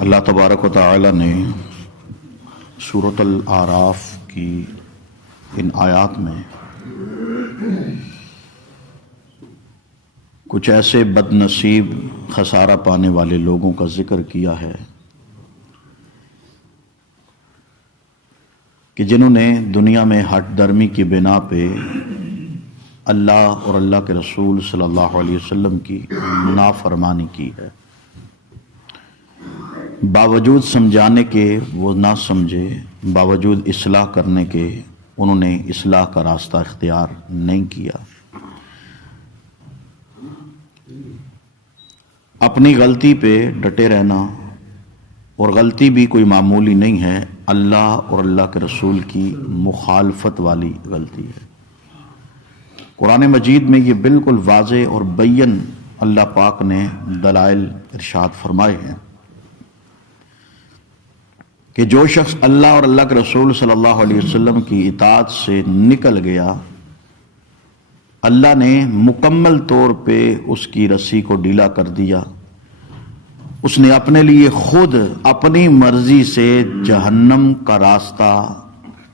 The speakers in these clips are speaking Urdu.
اللہ تبارک و تعالی نے سورۃ الاعراف کی ان آیات میں کچھ ایسے بد نصیب خسارہ پانے والے لوگوں کا ذکر کیا ہے کہ جنہوں نے دنیا میں ہٹ درمی کی بنا پہ اللہ اور اللہ کے رسول صلی اللہ علیہ وسلم کی نافرمانی کی ہے، باوجود سمجھانے کے وہ نہ سمجھے، باوجود اصلاح کرنے کے انہوں نے اصلاح کا راستہ اختیار نہیں کیا، اپنی غلطی پہ ڈٹے رہنا، اور غلطی بھی کوئی معمولی نہیں ہے، اللہ اور اللہ کے رسول کی مخالفت والی غلطی ہے۔ قرآن مجید میں یہ بالکل واضح اور بین اللہ پاک نے دلائل ارشاد فرمائے ہیں کہ جو شخص اللہ اور اللہ کے رسول صلی اللہ علیہ وسلم کی اطاعت سے نکل گیا، اللہ نے مکمل طور پہ اس کی رسی کو ڈھیلا کر دیا، اس نے اپنے لیے خود اپنی مرضی سے جہنم کا راستہ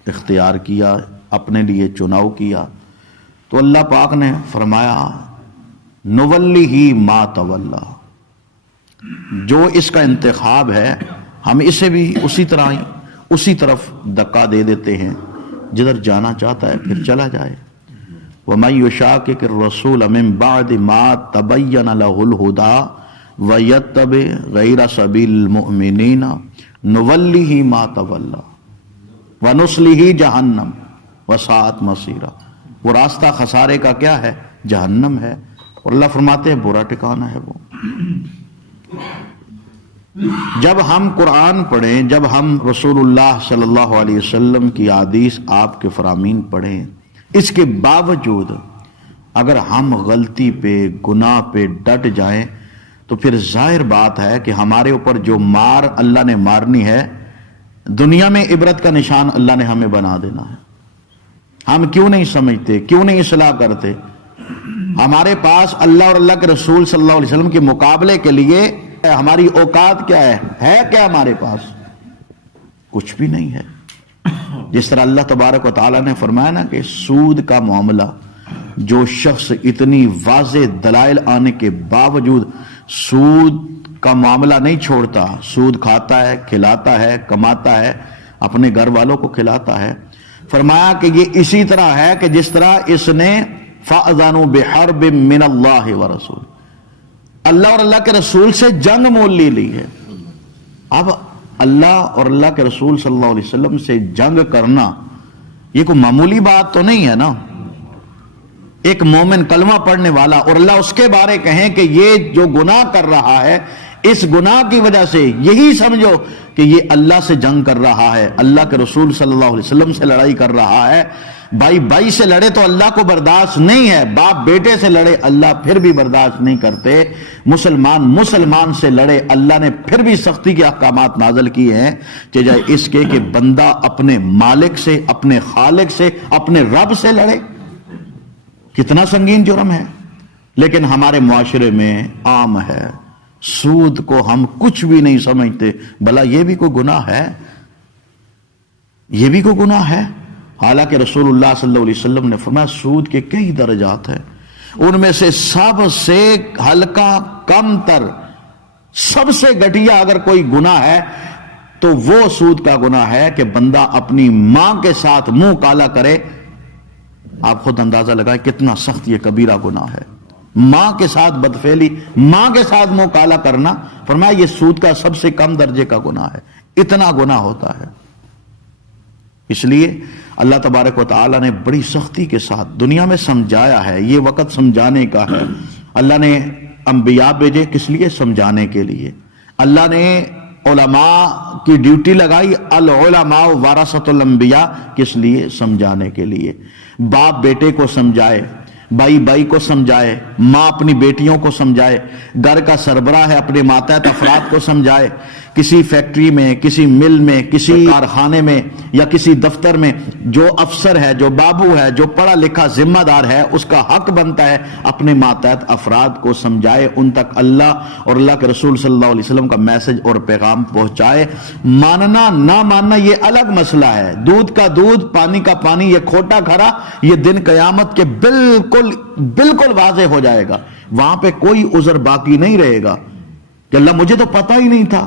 اختیار کیا، اپنے لیے چناؤ کیا، تو اللہ پاک نے فرمایا نولیہ ما تولی، جو اس کا انتخاب ہے ہم اسے بھی اسی طرف دکا دے دیتے ہیں، جدھر جانا چاہتا ہے پھر چلا جائے۔ وَمَن يُشَاقِقِ الرَّسُولَ مِن بَعْدِ مَا تَبَيَّنَ لَهُ الْهُدَىٰ وَيَتَّبِعْ غَيْرَ سَبِيلِ الْمُؤْمِنِينَ نُوَلِّهِ مَا تَوَلَّىٰ وَنُصْلِهِ جَهَنَّمَ وَسَاءَتْ مَصِيرًا، وہ راستہ خسارے کا کیا ہے؟ جہنم ہے، اور اللہ فرماتے ہیں برا ٹھکانہ ہے وہ۔ جب ہم قرآن پڑھیں، جب ہم رسول اللہ صلی اللہ علیہ وسلم کی احادیث آپ کے فرامین پڑھیں، اس کے باوجود اگر ہم غلطی پہ گناہ پہ ڈٹ جائیں تو پھر ظاہر بات ہے کہ ہمارے اوپر جو مار اللہ نے مارنی ہے، دنیا میں عبرت کا نشان اللہ نے ہمیں بنا دینا ہے۔ ہم کیوں نہیں سمجھتے، کیوں نہیں اصلاح کرتے؟ ہمارے پاس اللہ اور اللہ کے رسول صلی اللہ علیہ وسلم کے مقابلے کے لیے ہماری اوقات کیا ہے کیا ہمارے پاس؟ کچھ بھی نہیں ہے۔ جس طرح اللہ تبارک و تعالیٰ نے فرمایا نا کہ سود کا معاملہ، جو شخص اتنی واضح دلائل آنے کے باوجود سود کا معاملہ نہیں چھوڑتا، سود کھاتا ہے، کھلاتا ہے، کماتا ہے، اپنے گھر والوں کو کھلاتا ہے، فرمایا کہ یہ اسی طرح ہے کہ جس طرح اس نے فَأَذَنُوا بِحَرْبٍ مِّنَ اللَّهِ وَرَسُولِهِ، اللہ اور اللہ کے رسول سے جنگ مول لی ہے۔ اب اللہ اور اللہ کے رسول صلی اللہ علیہ وسلم سے جنگ کرنا یہ کوئی معمولی بات تو نہیں ہے نا۔ ایک مومن کلمہ پڑھنے والا اور اللہ اس کے بارے کہیں کہ یہ جو گناہ کر رہا ہے، اس گناہ کی وجہ سے یہی سمجھو کہ یہ اللہ سے جنگ کر رہا ہے، اللہ کے رسول صلی اللہ علیہ وسلم سے لڑائی کر رہا ہے۔ بھائی بھائی سے لڑے تو اللہ کو برداشت نہیں ہے، باپ بیٹے سے لڑے اللہ پھر بھی برداشت نہیں کرتے، مسلمان سے لڑے اللہ نے پھر بھی سختی کے احکامات نازل کیے ہیں، جائے اس کے کہ بندہ اپنے مالک سے، اپنے خالق سے، اپنے رب سے لڑے۔ کتنا سنگین جرم ہے، لیکن ہمارے معاشرے میں عام ہے۔ سود کو ہم کچھ بھی نہیں سمجھتے، بھلا یہ بھی کوئی گناہ ہے؟ یہ بھی کوئی گناہ ہے؟ حالانکہ رسول اللہ صلی اللہ علیہ وسلم نے فرمایا سود کے کئی درجات ہیں، ان میں سے سب سے ہلکا، کم تر، سب سے گھٹیا اگر کوئی گناہ ہے تو وہ سود کا گناہ ہے کہ بندہ اپنی ماں کے ساتھ منہ کالا کرے۔ آپ خود اندازہ لگائیں کتنا سخت یہ کبیرہ گناہ ہے، ماں کے ساتھ بدفعلی، ماں کے ساتھ منہ کالا کرنا، فرمایا یہ سود کا سب سے کم درجے کا گناہ ہے، اتنا گناہ ہوتا ہے۔ اس لیے اللہ تبارک و تعالیٰ نے بڑی سختی کے ساتھ دنیا میں سمجھایا ہے، یہ وقت سمجھانے کا ہے۔ اللہ نے انبیاء بھیجے کس لیے؟ سمجھانے کے لیے۔ اللہ نے علماء کی ڈیوٹی لگائی، العلماء ورثۃ الانبیاء، کس لیے؟ سمجھانے کے لیے۔ باپ بیٹے کو سمجھائے، بھائی بھائی کو سمجھائے، ماں اپنی بیٹیوں کو سمجھائے، گھر کا سربراہ ہے اپنے ماتحت افراد کو سمجھائے، کسی فیکٹری میں، کسی مل میں، کسی کارخانے میں یا کسی دفتر میں جو افسر ہے، جو بابو ہے، جو پڑھا لکھا ذمہ دار ہے، اس کا حق بنتا ہے اپنے ماتحت افراد کو سمجھائے، ان تک اللہ اور اللہ کے رسول صلی اللہ علیہ وسلم کا میسج اور پیغام پہنچائے۔ ماننا نہ ماننا یہ الگ مسئلہ ہے، دودھ کا دودھ، پانی کا پانی، یہ کھوٹا کھرا، یہ دن قیامت کے بالکل واضح ہو جائے گا، وہاں پہ کوئی عذر باقی نہیں رہے گا کہ اللہ مجھے تو پتہ ہی نہیں تھا۔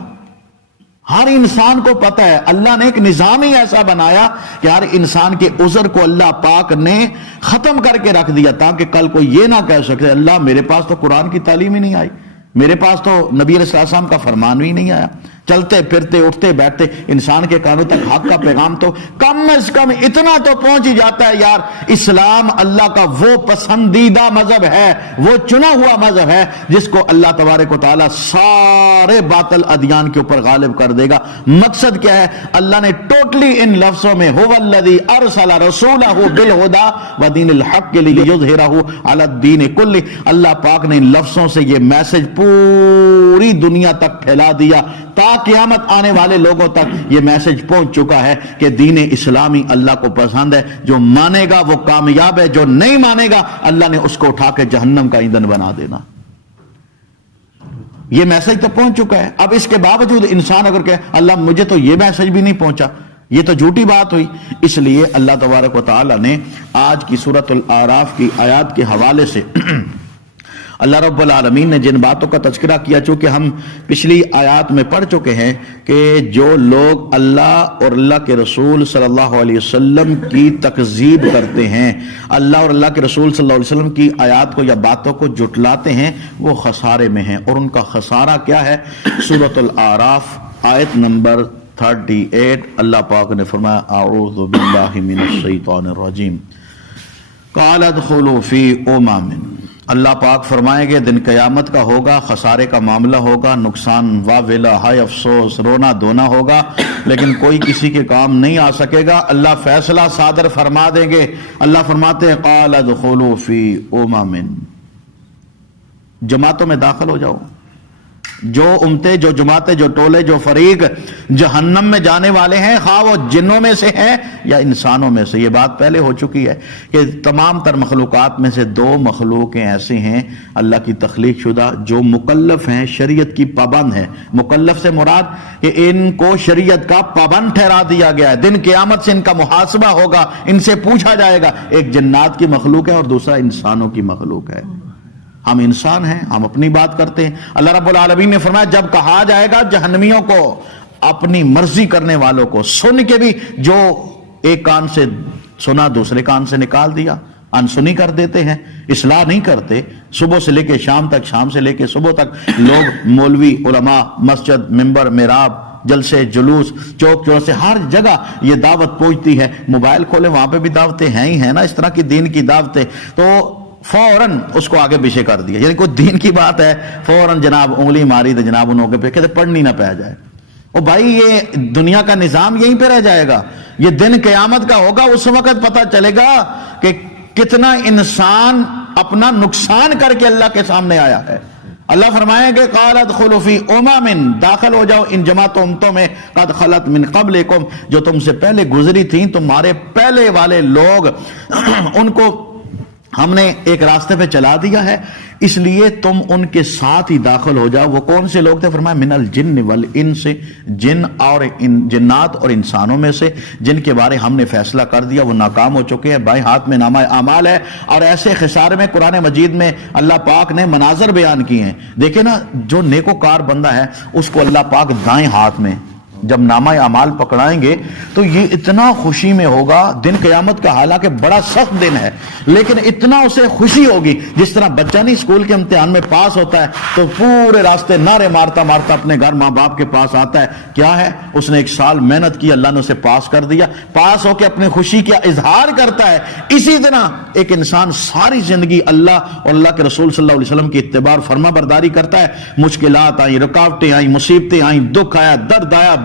ہر انسان کو پتہ ہے، اللہ نے ایک نظام ہی ایسا بنایا کہ ہر انسان کے عذر کو اللہ پاک نے ختم کر کے رکھ دیا، تاکہ کل کو یہ نہ کہہ سکے اللہ میرے پاس تو قرآن کی تعلیم ہی نہیں آئی، میرے پاس تو نبی علیہ السلام کا فرمان بھی نہیں آیا۔ چلتے پھرتے اٹھتے بیٹھتے انسان کے کانوں تک حق کا پیغام تو کم از کم اتنا تو پہنچ ہی جاتا ہے یار، اسلام اللہ کا وہ پسندیدہ مذہب ہے، وہ چنا ہوا مذہب ہے جس کو اللہ تبارک و تعالیٰ سارے باطل ادیان کے اوپر غالب کر دے گا۔ مقصد کیا ہے؟ اللہ نے ٹوٹلی ان لفظوں میں هو الذی ارسل رسولہ بالہدی ودین الحق لیظہرہ علی الدین کلہ، اللہ پاک نے ان لفظوں سے یہ میسج پوری دنیا تک پھیلا دیا، تا قیامت آنے والے لوگوں تک یہ میسج پہنچ چکا ہے کہ دین اسلامی اللہ کو پسند ہے، جو مانے گا وہ کامیاب ہے، جو نہیں مانے گا اللہ نے اس کو اٹھا کے جہنم کا ایندھن بنا دینا۔ یہ میسج تو پہنچ چکا ہے، اب اس کے باوجود انسان اگر کہے اللہ مجھے تو یہ میسج بھی نہیں پہنچا، یہ تو جھوٹی بات ہوئی۔ اس لیے اللہ تبارک و تعالی نے آج کی سورۃ الاعراف کی آیات کے حوالے سے اللہ رب العالمین نے جن باتوں کا تذکرہ کیا، چونکہ ہم پچھلی آیات میں پڑھ چکے ہیں کہ جو لوگ اللہ اور اللہ کے رسول صلی اللہ علیہ وسلم کی تکذیب کرتے ہیں، اللہ اور اللہ کے رسول صلی اللہ علیہ وسلم کی آیات کو یا باتوں کو جھٹلاتے ہیں، وہ خسارے میں ہیں۔ اور ان کا خسارہ کیا ہے؟ سورۃ الاعراف آیت نمبر 38 اللہ پاک نے فرمایا اعوذ باللہ من الشیطان الرجیم قال ادخلوا فی امم، اللہ پاک فرمائیں گے دن قیامت کا ہوگا، خسارے کا معاملہ ہوگا، نقصان واویلا، ہائے افسوس، رونا دھونا ہوگا، لیکن کوئی کسی کے کام نہیں آ سکے گا۔ اللہ فیصلہ صادر فرما دیں گے۔ اللہ فرماتے ہیں قال ادخلوا فی امم، جماعتوں میں داخل ہو جاؤ، جو امتیں، جو جماعتیں، جو ٹولے، جو فریق جہنم میں جانے والے ہیں، خواہ وہ جنوں میں سے ہیں یا انسانوں میں سے۔ یہ بات پہلے ہو چکی ہے کہ تمام تر مخلوقات میں سے دو مخلوقیں ایسے ہیں اللہ کی تخلیق شدہ جو مکلف ہیں، شریعت کی پابند ہیں۔ مکلف سے مراد کہ ان کو شریعت کا پابند ٹھہرا دیا گیا ہے، دن قیامت سے ان کا محاسبہ ہوگا، ان سے پوچھا جائے گا۔ ایک جنات کی مخلوق ہے اور دوسرا انسانوں کی مخلوق ہے۔ ہم انسان ہیں، ہم اپنی بات کرتے ہیں۔ اللہ رب العالمین نے فرمایا جب کہا جائے گا جہنمیوں کو، اپنی مرضی کرنے والوں کو، سن کے بھی جو ایک کان سے سنا دوسرے کان سے نکال دیا، انسنی کر دیتے ہیں، اصلاح نہیں کرتے، صبح سے لے کے شام تک، شام سے لے کے صبح تک لوگ مولوی، علماء، مسجد، منبر، محراب، جلسے، جلوس، چوک چوک سے ہر جگہ یہ دعوت پہنچتی ہے۔ موبائل کھولے وہاں پہ بھی دعوتیں ہیں ہی ہیں نا، اس طرح کی دین کی دعوتیں، تو فوراً اس کو آگے پیچھے کر دیا، یعنی کوئی دین کی بات ہے فوراً جناب انگلی ماری تو جناب انہوں کے کہتے پڑھنی نہ پہ جائے۔ او بھائی یہ دنیا کا نظام یہیں پہ رہ جائے گا، یہ دن قیامت کا ہوگا، اس وقت پتہ چلے گا کہ کتنا انسان اپنا نقصان کر کے اللہ کے سامنے آیا ہے۔ اللہ فرمائیں گے قال ادخلوا فی امم، داخل ہو جاؤ ان جماعتوں امتوں میں قد خلت من قبلکم، جو تم سے پہلے گزری تھیں، تمہارے پہلے والے لوگ، ان کو ہم نے ایک راستے پہ چلا دیا ہے، اس لیے تم ان کے ساتھ ہی داخل ہو جاؤ۔ وہ کون سے لوگ تھے؟ فرمایا من الجن والانس، جن اور جنات اور انسانوں میں سے جن کے بارے ہم نے فیصلہ کر دیا وہ ناکام ہو چکے ہیں، بائیں ہاتھ میں نامہ اعمال ہے۔ اور ایسے خسارے میں قرآن مجید میں اللہ پاک نے مناظر بیان کیے ہیں۔ دیکھیں نا، جو نیکوکار بندہ ہے اس کو اللہ پاک دائیں ہاتھ میں جب نامہ اعمال پکڑائیں گے تو یہ اتنا خوشی میں ہوگا، دن قیامت کا حالانکہ بڑا سخت دن ہے لیکن اتنا اسے خوشی ہوگی، جس طرح بچہ نہیں اسکول کے امتحان میں پاس ہوتا ہے تو پورے راستے نعرے مارتا مارتا اپنے گھر ماں باپ کے پاس آتا ہے، کیا ہے اس نے ایک سال محنت کی، اللہ نے اسے پاس کر دیا، پاس ہو کے اپنی خوشی کا اظہار کرتا ہے۔ اسی طرح ایک انسان ساری زندگی اللہ اور اللہ کے رسول صلی اللہ علیہ وسلم کی اتباع اور فرما برداری کرتا ہے، مشکلات آئیں، رکاوٹیں آئیں، مصیبتیں آئیں، دکھ آیا، درد آیا،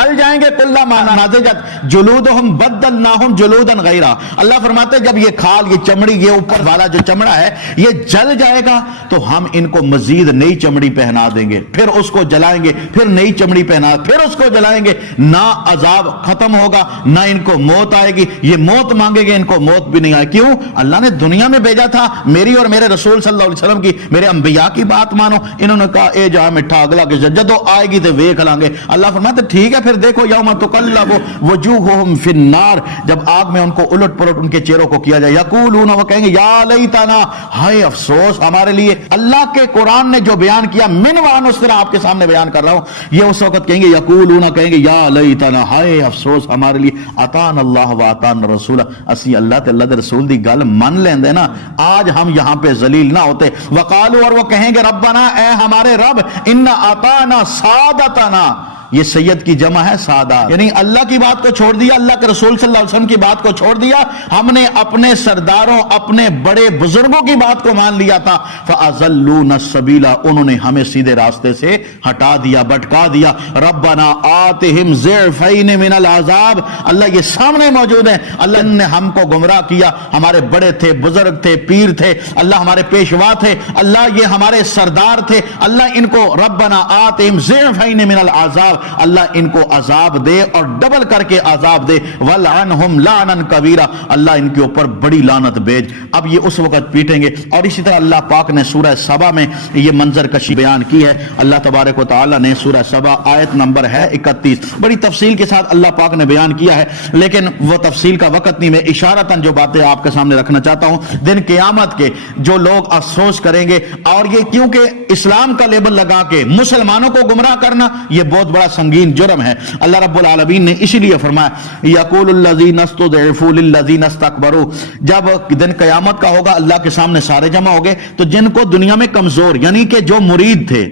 جل جائیں گے کلما نضجت جلودہم بدلناہم جلودا غیرا. اللہ فرماتے ہیں جب یہ کھال، یہ چمڑی، یہ اوپر والا جو چمڑا ہے یہ جل جائے گا تو ہم ان کو مزید نئی چمڑی پہنا دیں گے، پھر اس کو جلائیں گے، پھر نئی چمڑی پہنا، پھر اس کو جلائیں گے. نہ عذاب ختم ہوگا، نہ ان کو موت آئے گی. یہ موت مانگے گے، ان کو موت بھی نہیں آئے. کیوں؟ اللہ نے دنیا میں بھیجا تھا میری اور میرے رسول صلی اللہ علیہ وسلم کی، میرے انبیاء کی بات مانو. انہوں نے کہا اے جہاں مٹھا اگلا کہ جدو آئے گی تو ویکھ لیں گے. اللہ فرماتے ٹھیک ہے پھر دیکھو یوم تقلب وجوہہم فی النار، جب آگ میں ان کو الٹ پلٹ ان کے چہروں کو کیا جائے. یقولون، وہ کہیں گے یا لیتنا، ہائے افسوس ہمارے لیے. اللہ کے قرآن نے جو بیان کیا من وان اس طرح آپ کے سامنے بیان کر رہا ہوں، یہ اس وقت کہیں گے یقولون، کہیں گے یا لیتنا، ہائے افسوس ہمارے لیے اطاعنا اللہ و اطاعنا الرسول، اسی اللہ تے اللہ دے رسول دی گل من لیندے نا، آج ہم یہاں پہ ذلیل نہ ہوتے. وقالوا، اور وہ کہیں گے ربنا، اے ہمارے رب، ان اطاعنا سادتنا، یہ سید کی جمع ہے سادات، یعنی اللہ کی بات کو چھوڑ دیا، اللہ کے رسول صلی اللہ علیہ وسلم کی بات کو چھوڑ دیا، ہم نے اپنے سرداروں، اپنے بڑے بزرگوں کی بات کو مان لیا تھا. فَأَضَلُّونَ السَّبِيلَ، انہوں نے ہمیں سیدھے راستے سے ہٹا دیا، بھٹکا دیا. ربنا آتِهِمْ ضِعْفَيْنِ مِنَ الْعَذَابِ، اللہ یہ سامنے موجود ہے. اللہ نے ہم کو گمراہ کیا، ہمارے بڑے تھے، بزرگ تھے، پیر تھے، اللہ ہمارے پیشوا تھے، اللہ یہ ہمارے سردار تھے. اللہ ان کو ربنا آتِهِمْ ضِعْفَيْنِ مِنَ الْعَذَابِ، اللہ ان کو عذاب دے اور ڈبل کر کے عذاب دے. وَلْعَنْهُمْ لَعْنًا كَبِيرًا، اللہ ان کے اوپر بڑی لعنت بھیج. اب یہ اس وقت پیٹیں گے. اور اسی طرح اللہ پاک نے سورہ سبا میں یہ منظر کشی بیان کی ہے. اللہ تبارک و تعالی نے سورہ سبا آیت نمبر ہے 31 بڑی تفصیل کے ساتھ اللہ پاک نے بیان کیا ہے، لیکن وہ تفصیل کا وقت نہیں. میں اشارتاً جو باتیں آپ کے سامنے رکھنا چاہتا ہوں، دن قیامت کے جو لوگ افسوس کریں گے، اور یہ کیونکہ اسلام کا لیبل لگا کے مسلمانوں کو گمراہ کرنا یہ بہت بڑا سنگین جرم ہے. اللہ رب العالمین نے اسی لیے فرمایا یقول الذین استضعفوا للذین استکبروا، جب دن قیامت کا ہوگا اللہ کے سامنے سارے جمع ہو گئے تو جن کو دنیا میں کمزور، یعنی کہ جو مرید تھے،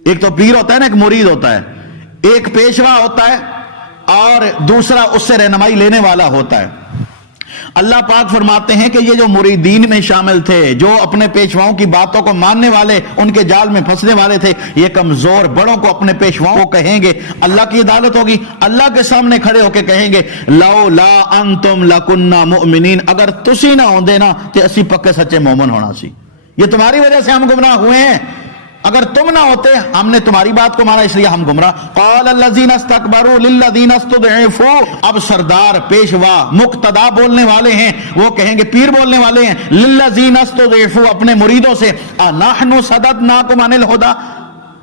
ایک تو پیر ہوتا ہے نا، ایک مرید ہوتا ہے، ایک پیشوا ہوتا ہے اور دوسرا اس سے رہنمائی لینے والا ہوتا ہے. اللہ پاک فرماتے ہیں کہ یہ جو مریدین میں شامل تھے، جو اپنے پیشواؤں کی باتوں کو ماننے والے، ان کے جال میں پھنسنے والے تھے، یہ کمزور بڑوں کو اپنے پیشواؤں کو کہیں گے، اللہ کی عدالت ہوگی، اللہ کے سامنے کھڑے ہو کے کہیں گے لولا انتم لکنا مؤمنین، اگر تسی نہ ہوندے نا تے اسی پکے سچے مومن ہونا سی، یہ تمہاری وجہ سے ہم گمراہ ہوئے ہیں، اگر تم نہ ہوتے ہم نے تمہاری بات کو مانا اس لیے ہم گمراہ. قال الذین استکبروا للذین استضعفوا، اب سردار، پیشوا، مقتدا بولنے والے ہیں، وہ کہیں گے، پیر بولنے والے ہیں، للذین استضعفوا، اپنے مریدوں سے، انحن صددناکم عن الہدی،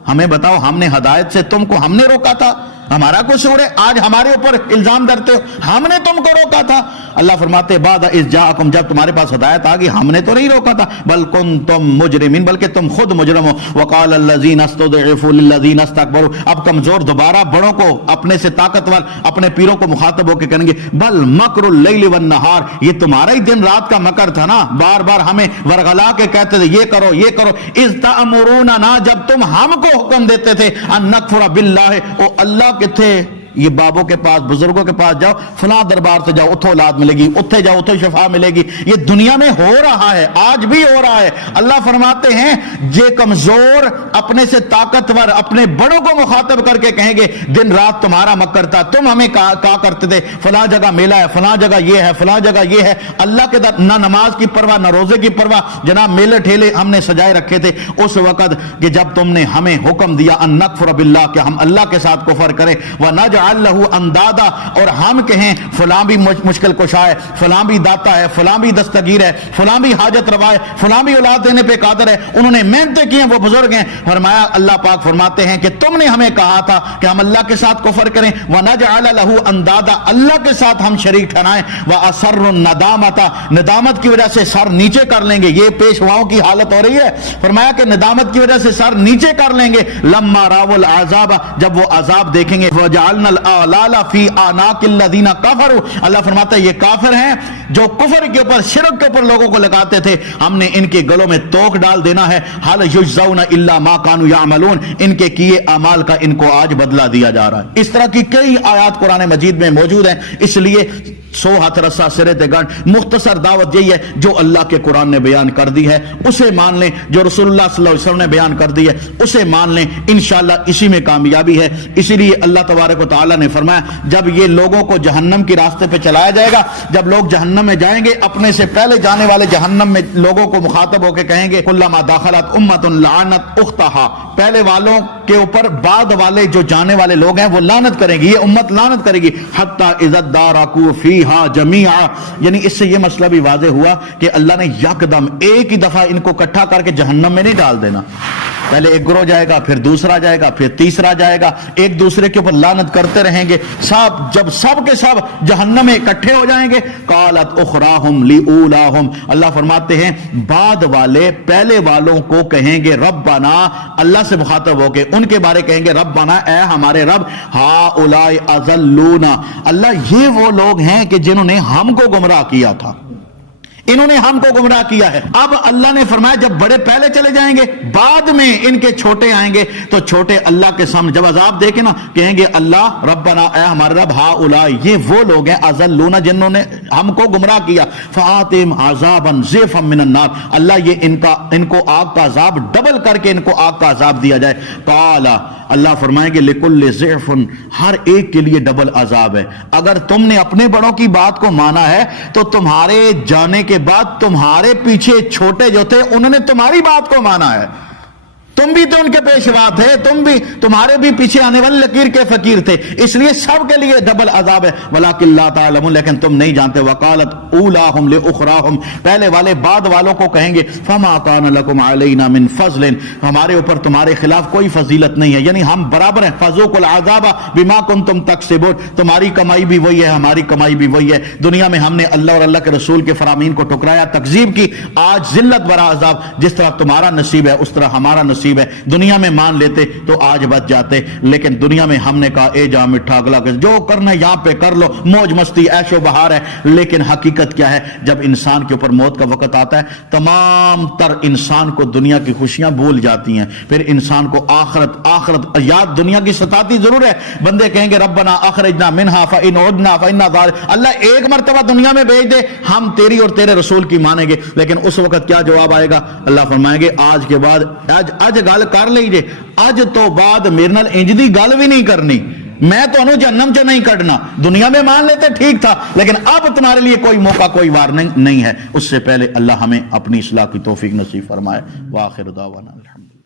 ہمیں بتاؤ ہم نے ہدایت سے تم کو ہم نے روکا تھا؟ ہمارا قصور ہے؟ آج ہمارے اوپر الزام دھرتے ہو، ہم نے تم کو روکا تھا. اللہ فرماتے بعد اذ جاءکم، جب تمہارے پاس ہدایت آ گئی ہم نے تو نہیں روکا تھا، بل کنتم مجرمین، بلکہ تم خود مجرم ہو. وقال الذین استضعفوا للذین استکبروا، اب کمزور دوبارہ بڑوں کو، اپنے سے طاقتور اپنے پیروں کو مخاطب ہو کے کہیں گے بل مکر اللیل والنہار، یہ تمہارا ہی دن رات کا مکر تھا نا، بار بار ہمیں ورغلا کے کہتے تھے یہ کرو یہ کرو. اذ تأمروننا، جب تم ہم کو حکم دیتے تھے، ان نکفر باللہ، او اللہ کے تھے، یہ بابوں کے پاس، بزرگوں کے پاس جاؤ، فلاں دربار سے جاؤ، اتھو اولاد ملے گی، اتھے جاؤ اتھو شفا ملے گی. یہ دنیا میں ہو رہا ہے، آج بھی ہو رہا ہے. اللہ فرماتے ہیں یہ کمزور اپنے سے طاقتور اپنے بڑوں کو مخاطب کر کے کہیں گے دن رات تمہارا مکر تھا، تم ہمیں کہا کرتے تھے فلاں جگہ میلہ ہے، فلاں جگہ یہ ہے، فلاں جگہ یہ ہے. اللہ کے در نہ نماز کی پرواہ نہ روزے کی پرواہ، جناب میلے ٹھیلے ہم نے سجائے رکھے تھے. اس وقت کہ جب تم نے ہمیں حکم دیا ان نکفر باللہ، کہ ہم اللہ کے ساتھ کفر کریں، ونجعل لہ اندادا، اور ہم کہیں فلاں بھی مشکل کشا ہے، فلاں بھی داتا ہے، فلاں بھی دستگیر ہے، فلاں بھی حاجت روا ہے، فلاں بھی اولاد دینے پہ قادر ہے، انہوں نے محنتیں کی ہیں، وہ بزرگ ہیں. فرمایا اللہ پاک فرماتے ہیں کہ تم نے ہمیں کہا تھا کہ ہم اللہ کے ساتھ کفر کریں، ونجعل لہ اندادا، اللہ کے ساتھ ہم شریک ٹھہرائیں، واسر الندامۃ، ندامت کی وجہ سے سر نیچے کر لیں گے. یہ پیشواؤں کی حالت ہو رہی ہے. فرمایا کہ ندامت کی وجہ سے سر نیچے کر لیں گے. لما راوا العذاب، جب وہ عذاب دیکھیں گے، وجعلنا الاغلال فی اعناق الذین کفروا، اللہ فرماتا ہے یہ کافر ہیں جو کفر کے اوپر، شرک کے اوپر لوگوں کو لگاتے تھے، ہم نے ان کے گلوں میں توق ڈال دینا ہے. حال یجزون الا ما كانوا يعملون، ان کے کیے اعمال کا ان کو آج بدلہ دیا جا رہا ہے. اس طرح کی کئی آیات قرآن مجید میں موجود ہیں. اس لیے 100 ہاتھ رسا سرے تے گنڈ. مختصر دعوت یہی ہے جو اللہ کے قرآن نے بیان کر دی ہے اسے مان لیں, جو رسول اللہ صلی اللہ علیہ وسلم نے بیان کر دی ہے اسے مان لیں, انشاءاللہ اسی میں کامیابی ہے. اسی لیے اللہ تبارک و تعالیٰ نے فرمایا جب یہ لوگوں کو جہنم کی راستے پہ چلایا جائے گا, جب لوگ جہنم میں جائیں گے, اپنے سے پہلے جانے والے جہنم میں لوگوں کو مخاطب ہو کے کہیں گے کلما داخلت امت لعنت اختہا, پہلے والوں کے اوپر بعد والے جو جانے والے لوگ ہیں وہ لعنت کریں گی, یہ امت لعنت کرے گی. حتی اذا ادارکوا فیہا جمیعا, یعنی اس سے یہ مسئلہ بھی واضح ہوا کہ اللہ نے یکدم ایک ہی دفعہ ان کو اکٹھا کر کے جہنم میں نہیں ڈال دینا. پہلے ایک گروہ جائے گا, پھر دوسرا جائے گا, پھر تیسرا جائے گا, ایک دوسرے کے اوپر لعنت کرتے رہیں گے. جب سب کے سب جہنم میں اکٹھے ہو جائیں گے, قالت اخراہم لأولاہم, اللہ فرماتے ہیں بعد والے پہلے والوں کو کہیں گے ربنا, اللہ سے مخاطب ہو کے ان کے بارے کہیں گے ربنا, اے ہمارے رب, ہؤلاء اضلونا, اللہ یہ وہ لوگ ہیں کہ جنہوں نے ہم کو گمراہ کیا تھا, انہوں نے ہم کو گمراہ کیا ہے. اب اللہ نے فرمایا جب بڑے پہلے چلے جائیں گے, بعد میں ان کے چھوٹے آئیں گے, تو چھوٹے اللہ کے سامنے جب عذاب دیکھیں نا کہیں گے اللہ ربنا, اے ہمارے رب, ہؤلاء یہ وہ لوگ ہیں اضلونا جنہوں نے ہم کو گمراہ کیا, فآتہم عذابا ضعفا من النار, اللہ یہ ان کو آگ کا عذاب ڈبل کر کے ان کو آگ کا عذاب دیا جائے. قال, اللہ فرمائیں گے لکل ضعف, ہر ایک کے لیے ڈبل عذاب ہے. اگر تم نے اپنے بڑوں کی بات کو مانا ہے تو تمہارے جانے کے بعد تمہارے پیچھے چھوٹے جو تھے انہوں نے تمہاری بات کو مانا ہے, تم بھی تو ان کے پیشوا تھے, تمہارے بھی پیچھے آنے والے لکیر کے فقیر تھے, اس لیے سب کے لیے ڈبل عذاب ہے. ولکن لا تعلمون, لیکن تم نہیں جانتے. وقالت اولاہم لاخراہم, پہلے والے بعد والوں کو کہیں گے فما کان لکم علینا من فضل, ہمارے اوپر تمہارے خلاف کوئی فضیلت نہیں ہے, یعنی ہم برابر ہیں. فذوقوا العذاب بما کنتم تکسبون, تمہاری کمائی بھی وہی ہے, ہماری کمائی بھی وہی ہے. دنیا میں ہم نے اللہ اور اللہ کے رسول کے فرامین کو ٹکرایا, تکذیب کی, آج ذلت برا عذاب. جس طرح تمہارا نصیب ہے اس طرح ہمارا نصیب ہے. دنیا میں مان لیتے تو آج بچ جاتے, لیکن دنیا میں ہم نے کہا اے جا مٹھا اگلا جو کرنا ہے یہاں پہ کر لو, موج مستی عیش و بہار ہے. لیکن حقیقت کیا ہے, جب انسان کے اوپر موت کا وقت آتا ہے تمام تر انسان کو دنیا کی خوشیاں بھول جاتی ہیں, پھر انسان کو آخرت یاد دنیا کی ستاتی ضرور ہے. بندے کہیں گے ربنا اخرجنا منہا فإن عدنا فإنا ظالمون, اللہ ایک مرتبہ دنیا میں بھیج دے, ہم تیری اور تیرے رسول کی مانیں گے. لیکن اس وقت کیا جواب آئے گا, اللہ فرمائیں گے آج کے بعد اج گل کر لیجئے, اج تو بعد میرے نال انج دی گل بھی نہیں کرنی, میں تو انہوں جہنم چ نہیں کڈنا. دنیا میں مان لیتے ٹھیک تھا, لیکن اب تمہارے لیے کوئی موقع کوئی وارننگ نہیں ہے. اس سے پہلے اللہ ہمیں اپنی اصلاح کی توفیق نصیب فرمائے. وآخر دعوانا الحمدللہ.